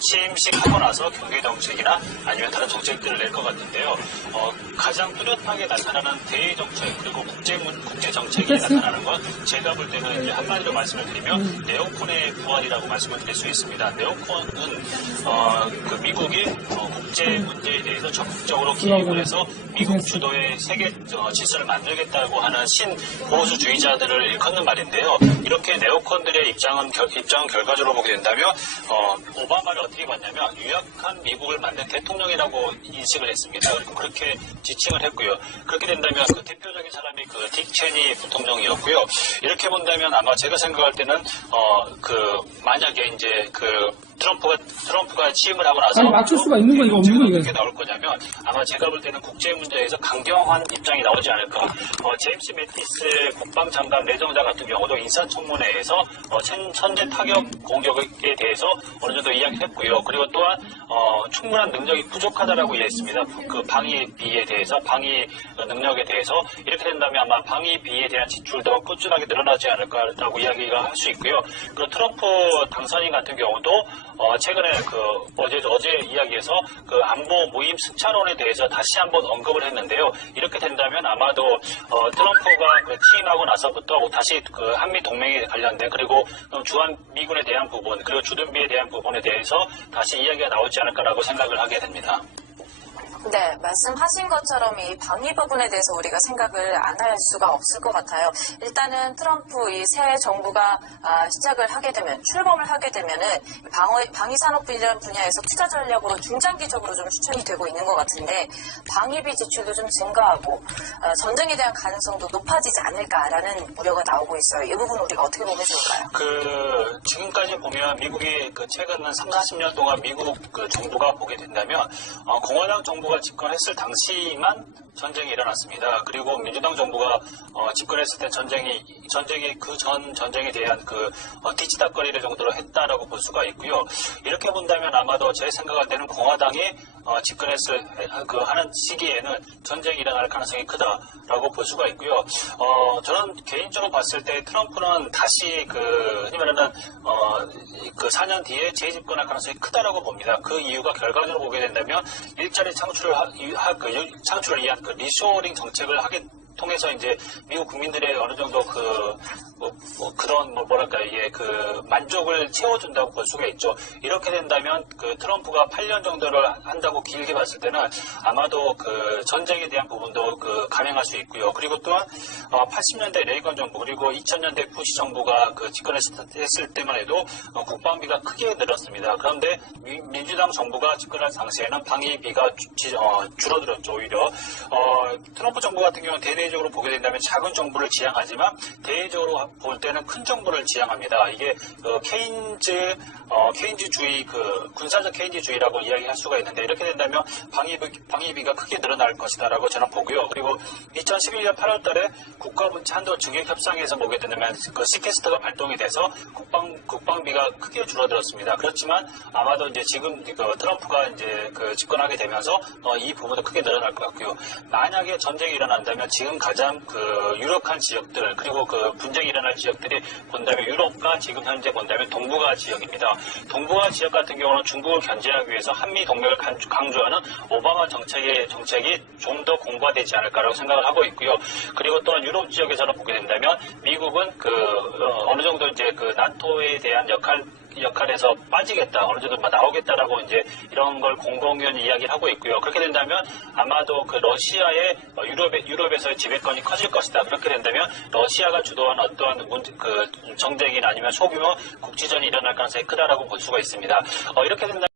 취임식 하고 나서 경제 정책이나 아니면 다른 정책들을 낼 것 같은데요. 가장 뚜렷하게 나타나는 대외 정책 그리고 국제 정책이 나타나는 건 제가 볼 때는 이제 한마디로 말씀을 드리면 네오콘의 부활이라고 말씀을 드릴 수 있습니다. 네오콘은 그 미국이 국제 문제에 대해서 적극적으로 기획을 해서 미국 주도의 세계 질서를 만들겠다고 하는 신보수주의자들을 일컫는 말인데요. 이렇게 네오콘들의 입장은 결과적으로 보게 된다면 오바마를 어떻게 봤냐면 유약한 미국을 만든 대통령이라고 인식을 했습니다. 그렇게 지칭을 했고요. 그렇게 된다면 그 대표적인 사람이 그 딕 체니 부통령이었고요. 이렇게 본다면 아마 제가 생각할 때는 만약에 이제 트럼프가 취임을 하고 나서 맞출 수가 있는 거 이거 없는 거 어떻게 나올 거냐면 아마 제가 볼 때는 국제 문제에서 강경한 입장이 나오지 않을까. 제임스 매티스 국방장관 내정자 같은 경우도 인사청문회에서 선제 타격 공격에 대해서 어느 정도 이야기했고요. 그리고 또한 충분한 능력이 부족하다라고 이야기했습니다. 그 방위비에 대해서 방위 능력에 대해서 이렇게 된다면 아마 방위비에 대한 지출도 꾸준하게 늘어나지 않을까라고 이야기가 할 수 있고요. 그 트럼프 당선인 같은 경우도 최근에 어제 이야기에서 그 안보 모임 승차론에 대해서 다시 한번 언급을 했는데요. 이렇게 된다면 아마도 트럼프가 취임하고 나서부터 다시 그 한미 동맹에 관련된 그리고 주한 미군에 대한 부분 그리고 주둔비에 대한 부분에 대해서 다시 이야기가 나오지 않을까라고 생각을 하게 됩니다. 네, 말씀하신 것처럼 이 방위 부분에 대해서 우리가 생각을 안 할 수가 없을 것 같아요. 일단은 트럼프 이 새 정부가 시작을 하게 되면, 출범을 하게 되면은 방위 산업이라는 분야에서 투자 전략으로 중장기적으로 좀 추천이 되고 있는 것 같은데 방위비 지출도 좀 증가하고 전쟁에 대한 가능성도 높아지지 않을까라는 우려가 나오고 있어요. 이 부분 우리가 어떻게 보면 좋을까요? 지금까지 보면 미국이 최근 30-40년 동안 미국 정부가 보게 된다면 공화당 정부가 집권했을 당시만 전쟁이 일어났습니다. 그리고 민주당 정부가 집권했을 때 전쟁이 그 전 전쟁에 대한 뒤치다거리를 정도로 했다라고 볼 수가 있고요. 이렇게 본다면 아마도 제 생각할 때는 공화당이 집권했을 하는 시기에는 전쟁이 일어날 가능성이 크다라고 볼 수가 있고요. 저는 개인적으로 봤을 때 트럼프는 다시 흔히 말하는 4년 뒤에 재집권할 가능성이 크다라고 봅니다. 그 이유가 결과적으로 보게 된다면 일자리 창출을 위한 리쇼어링 정책을 통해서 이제 미국 국민들의 어느 정도 만족을 채워준다고 볼 수가 있죠. 이렇게 된다면 트럼프가 8년 정도를 한다고 길게 봤을 때는 아마도 전쟁에 대한 부분도 감행할 수 있고요. 그리고 또한 80년대 레이건 정부 그리고 2000년대 부시 정부가 집권했을 때만 해도 국방비가 크게 늘었습니다. 그런데 민주당 정부가 집권할 당시에는 방위비가 줄어들었죠. 오히려 트럼프 정부 같은 경우는 대내적으로 보게 된다면 작은 정부를 지향하지만 대외적으로 볼 때는 큰 정부를 지향합니다. 이게 케인즈주의 군사적 케인즈주의라고 이야기할 수가 있는데 이렇게 된다면 방위비가 크게 늘어날 것이다라고 저는 보고요. 그리고 2011년 8월달에 국가분체 한도 증액 협상에서 보게 된다면 시캐스트가 발동이 돼서 국방비가 크게 줄어들었습니다. 그렇지만 아마도 이제 지금 트럼프가 이제 집권하게 되면서 이 부분도 크게 늘어날 것 같고요. 만약에 전쟁이 일어난다면 지금 가장 유력한 지역들 그리고 분쟁이 일어날 지역들이 본다면 유럽과 지금 현재 본다면 동북아 지역입니다. 동북아 지역 같은 경우는 중국을 견제하기 위해서 한미 동맹을 강조하는 오바마 정책이 좀 더 공고화되지 않을까라고 생각을 하고 있고요. 그리고 또한 유럽 지역에서는 보게 된다면 미국은 어느 정도 이제 나토에 대한 역할에서 빠지겠다, 어느 정도 나오겠다라고 이제 이런 걸 공공연히 이야기를 하고 있고요. 그렇게 된다면 아마도 러시아의 유럽에서의 지배권이 커질 것이다. 그렇게 된다면 러시아가 주도한 어떠한 정쟁이나 아니면 소규모 국지전이 일어날 가능성이 크다라고 볼 수가 있습니다. 이렇게 된다면